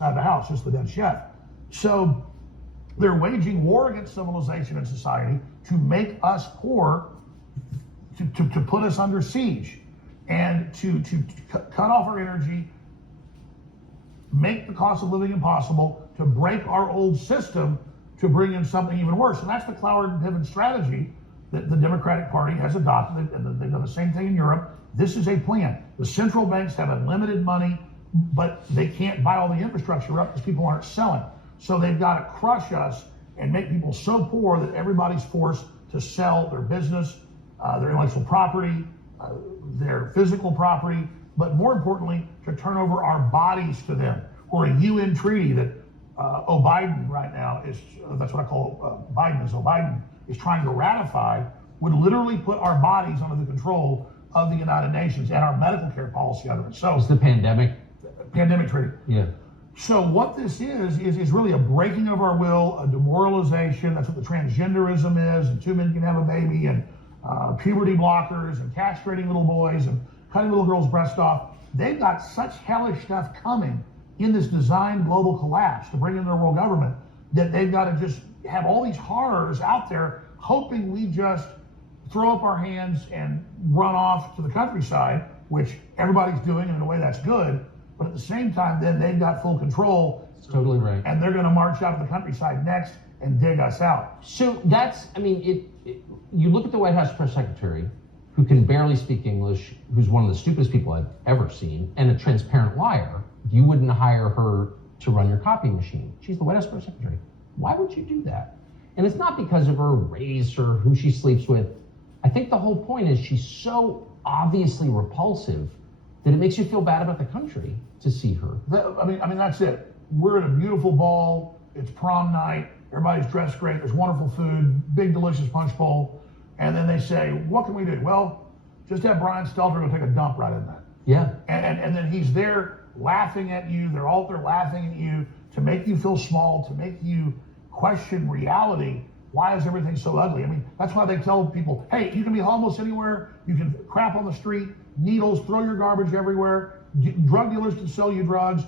the house, just the dead chef. So they're waging war against civilization and society to make us poor, to put us under siege, and to cut off our energy, make the cost of living impossible, to break our old system, to bring in something even worse. And that's the Cloward and Piven strategy that the Democratic Party has adopted, and they've done the same thing in Europe. This is a plan. The central banks have unlimited money, but they can't buy all the infrastructure up because people aren't selling. So they've got to crush us and make people so poor that everybody's forced to sell their business, their intellectual property, their physical property, but more importantly, to turn over our bodies to them. Or a UN treaty that Biden right now is, that's what I call Biden is trying to ratify, would literally put our bodies under the control of the United Nations and our medical care policy under it. So it's the pandemic treaty. Yeah. So what this is really a breaking of our will, a demoralization. That's what the transgenderism is, and two men can have a baby, and puberty blockers, and castrating little boys, and cutting little girls' breasts off. They've got such hellish stuff coming in this designed global collapse to bring in their world government that they've got to just have all these horrors out there, hoping we just throw up our hands and run off to the countryside, which everybody's doing, and in a way that's good. But at the same time, then they've got full control. That's totally right. And they're going to march out to the countryside next and dig us out. So that's, I mean, you look at the White House press secretary, who can barely speak English, who's one of the stupidest people I've ever seen, and a transparent liar. You wouldn't hire her to run your copy machine. She's the White House press secretary. Why would you do that? And it's not because of her race or who she sleeps with. I think the whole point is she's so obviously repulsive that it makes you feel bad about the country to see her. I mean, that's it. We're at a beautiful ball. It's prom night. Everybody's dressed great. There's wonderful food, big, delicious punch bowl. And then they say, what can we do? Well, just have Brian Stelter go take a dump right in that. Yeah. And then he's there laughing at you. They're all there laughing at you to make you feel small, to make you question reality. Why is everything so ugly? I mean, that's why they tell people, hey, you can be homeless anywhere. You can crap on the street, needles, throw your garbage everywhere. Drug dealers can sell you drugs.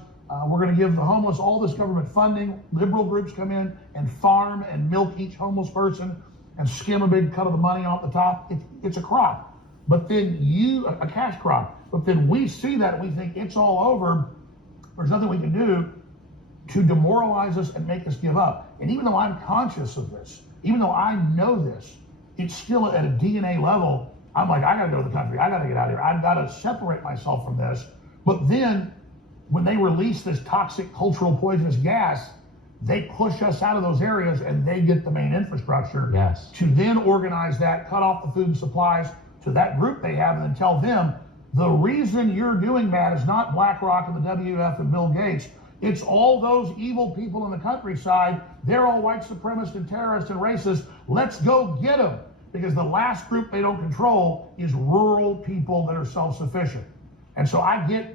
We're going to give the homeless all this government funding. Liberal groups come in and farm and milk each homeless person and skim a big cut of the money off the top. It's a crop. But then a cash crop. But then we see that and we think it's all over. There's nothing we can do to demoralize us and make us give up. And even though I'm conscious of this, even though I know this, it's still at a DNA level. I'm like, I got to go to the country. I got to get out of here. I've got to separate myself from this. But then when they release this toxic cultural poisonous gas, they push us out of those areas and they get the main infrastructure to then organize that, cut off the food and supplies to that group they have, and then tell them the reason you're doing that is not BlackRock and the WF and Bill Gates. It's all those evil people in the countryside. They're all white supremacists and terrorists and racists. Let's go get them. Because the last group they don't control is rural people that are self-sufficient. And so I get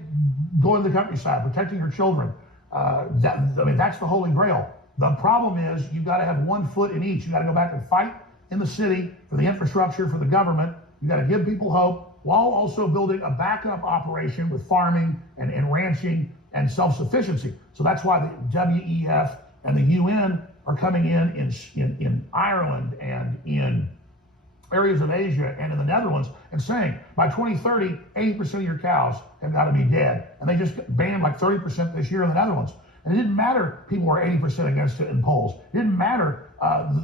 going to the countryside, protecting your children. That's the holy grail. The problem is you've got to have 1 foot in each. You got to go back and fight in the city for the infrastructure, for the government. You got to give people hope while also building a backup operation with farming and ranching and self-sufficiency. So that's why the WEF and the UN are coming in Ireland and in areas of Asia and in the Netherlands and saying by 2030, 80% of your cows have got to be dead. And they just banned like 30% this year in the Netherlands. And it didn't matter people were 80% against it in polls. It didn't matter.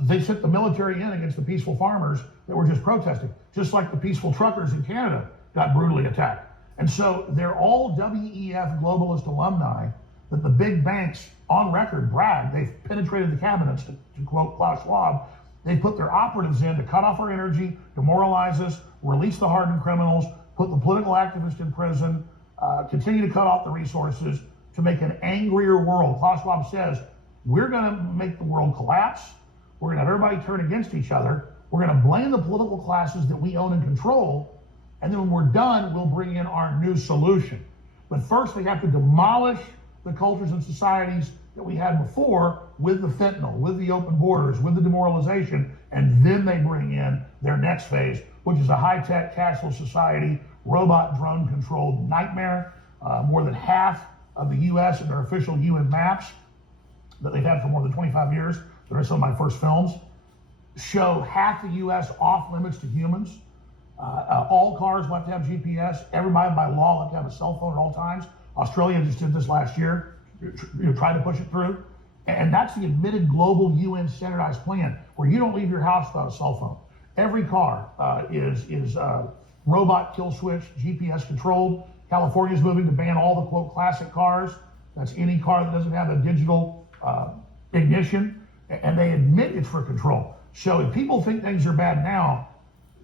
They sent the military in against the peaceful farmers that were just protesting, just like the peaceful truckers in Canada got brutally attacked. And so they're all WEF globalist alumni that the big banks on record brag. They've penetrated the cabinets, to quote Klaus Schwab. They put their operatives in to cut off our energy, demoralize us, release the hardened criminals, put the political activists in prison, continue to cut off the resources to make an angrier world. Klaus Schwab says, we're going to make the world collapse. We're going to have everybody turn against each other. We're going to blame the political classes that we own and control. And then when we're done, we'll bring in our new solution. But first, they have to demolish the cultures and societies that we had before with the fentanyl, with the open borders, with the demoralization, and then they bring in their next phase, which is a high-tech, cashless society, robot, drone-controlled nightmare. More than half of the U.S. and their official UN maps that they've had for more than 25 years. They're some of my first films. Show half the U.S. off limits to humans. All cars will have to have GPS. Everybody by law will have to have a cell phone at all times. Australia just did this last year, tried to push it through. And that's the admitted global UN standardized plan where you don't leave your house without a cell phone. Every car is robot kill switch, GPS controlled. California is moving to ban all the quote classic cars. That's any car that doesn't have a digital ignition. And they admit it's for control. So if people think things are bad now,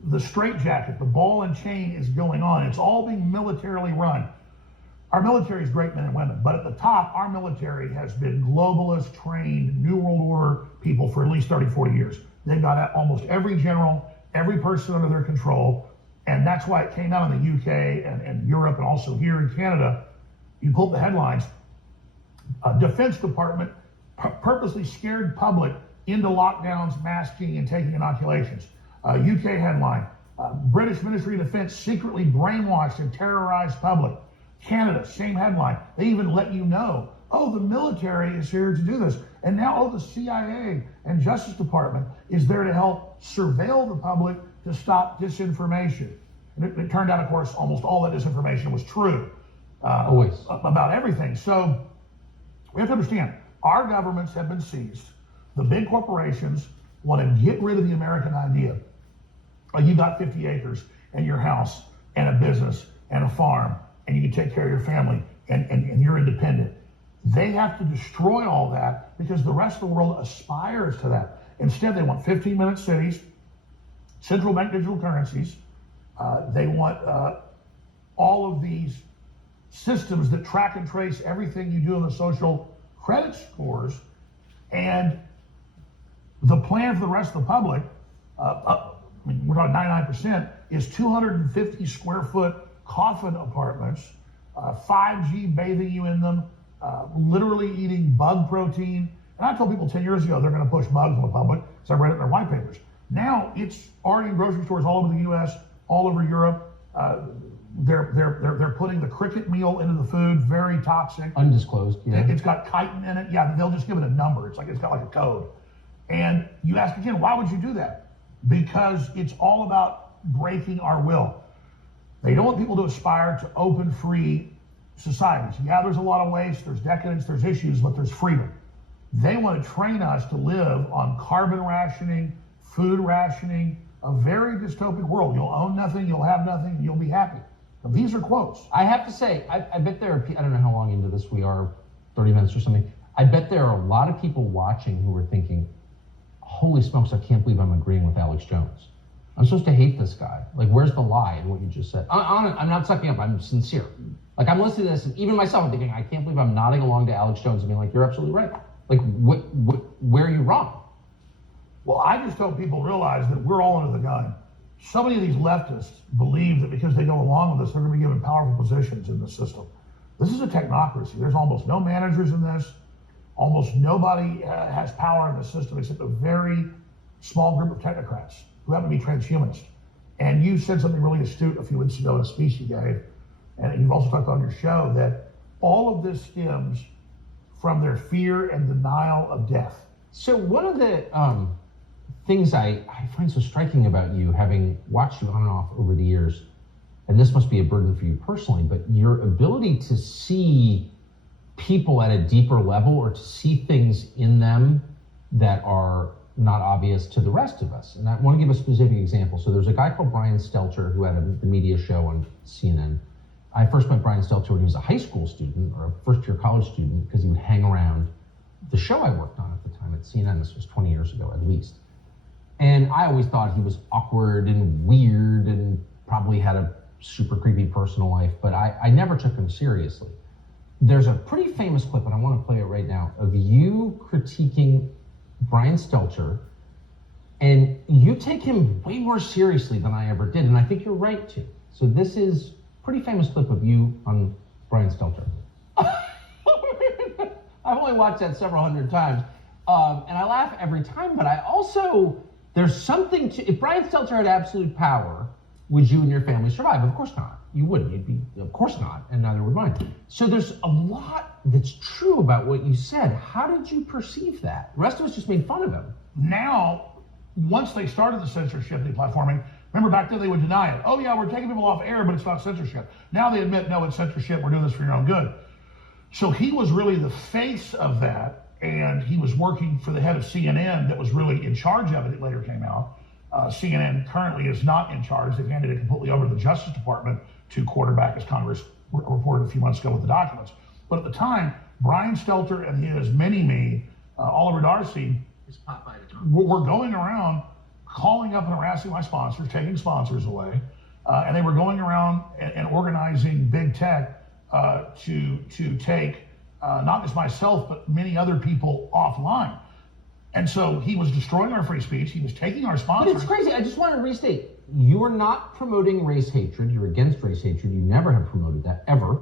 the straitjacket, the ball and chain is going on. It's all being militarily run. Our military is great men and women, but at the top, our military has been globalist, trained, New World Order people for at least 30, 40 years. They've got almost every general, every person under their control, and that's why it came out in the UK and Europe and also here in Canada. You pull up the headlines, Defense Department purposely scared public into lockdowns, masking, and taking inoculations. UK headline, British Ministry of Defense secretly brainwashed and terrorized public. Canada, same headline. They even let you know, oh, the military is here to do this. And now, oh, the CIA and Justice Department is there to help surveil the public to stop disinformation. And it turned out, of course, almost all that disinformation was true. Always. About everything. So we have to understand, our governments have been seized. The big corporations want to get rid of the American idea. You got 50 acres and your house and a business and a farm and you can take care of your family and you're independent. They have to destroy all that because the rest of the world aspires to that. Instead, they want 15-minute cities, central bank digital currencies. They want all of these systems that track and trace everything you do in the social credit scores. And the plan for the rest of the public, we're talking 99%, is 250 square foot coffin apartments, 5G bathing you in them, literally eating bug protein. And I told people 10 years ago they're going to push bugs on the public, so I read it in their white papers. Now it's already in grocery stores all over the U.S., all over Europe. They're putting the cricket meal into the food, very toxic. Undisclosed, yeah. It's got chitin in it. Yeah, they'll just give it a number. It's got like a code. And you ask again, why would you do that? Because it's all about breaking our will. They don't want people to aspire to open, free societies. Yeah, there's a lot of waste, there's decadence, there's issues, but there's freedom. They want to train us to live on carbon rationing, food rationing, a very dystopic world. You'll own nothing, you'll have nothing, and you'll be happy. Now, these are quotes. I have to say, I bet there are, I don't know how long into this we are, 30 minutes or something. I bet there are a lot of people watching who are thinking, holy smokes, I can't believe I'm agreeing with Alex Jones. I'm supposed to hate this guy. Like, where's the lie in what you just said? I'm not sucking up, I'm sincere. Like, I'm listening to this, and even myself, I'm thinking, I can't believe I'm nodding along to Alex Jones and being like, you're absolutely right. Like, where are you wrong? Well, I just hope people realize that we're all under the gun. So many of these leftists believe that because they go along with us, they're going to be given powerful positions in the system. This is a technocracy. There's almost no managers in this. Almost nobody has power in the system except a very small group of technocrats who happen to be transhumanist. And you said something really astute a few weeks ago in a speech you gave, and you've also talked on your show, that all of this stems from their fear and denial of death. So one of the things I find so striking about you, having watched you on and off over the years, and this must be a burden for you personally, but your ability to see people at a deeper level or to see things in them that are not obvious to the rest of us. And I want to give a specific example. So there's a guy called Brian Stelter who had the media show on CNN. I first met Brian Stelter when he was a high school student or a first-year college student because he would hang around the show I worked on at the time at CNN. This was 20 years ago at least. And I always thought he was awkward and weird and probably had a super creepy personal life, but I never took him seriously. There's a pretty famous clip, and I want to play it right now, of you critiquing Brian Stelter, and you take him way more seriously than I ever did, and I think you're right to. So this is a pretty famous clip of you on Brian Stelter. I've only watched that several hundred times, and I laugh every time, but I also, there's something to, if Brian Stelter had absolute power, would you and your family survive? Of course not. You wouldn't. You'd be, of course not, and neither would mine. So there's a lot that's true about what you said. How did you perceive that? The rest of us just made fun of him. Now, once they started the censorship deplatforming, remember back then they would deny it. Oh yeah, we're taking people off air, but it's not censorship. Now they admit, no, it's censorship. We're doing this for your own good. So he was really the face of that, and he was working for the head of CNN that was really in charge of it. It later came out. CNN currently is not in charge. They've handed it completely over to the Justice Department to quarterback, as Congress reported a few months ago with the documents. But at the time, Brian Stelter and his mini-me, Oliver Darcy, were going around calling up and harassing my sponsors, taking sponsors away, and they were going around and organizing big tech to take not just myself, but many other people offline. And so he was destroying our free speech. He was taking our sponsors. But it's crazy. I just want to restate. You are not promoting race hatred. You're against race hatred. You never have promoted that, ever.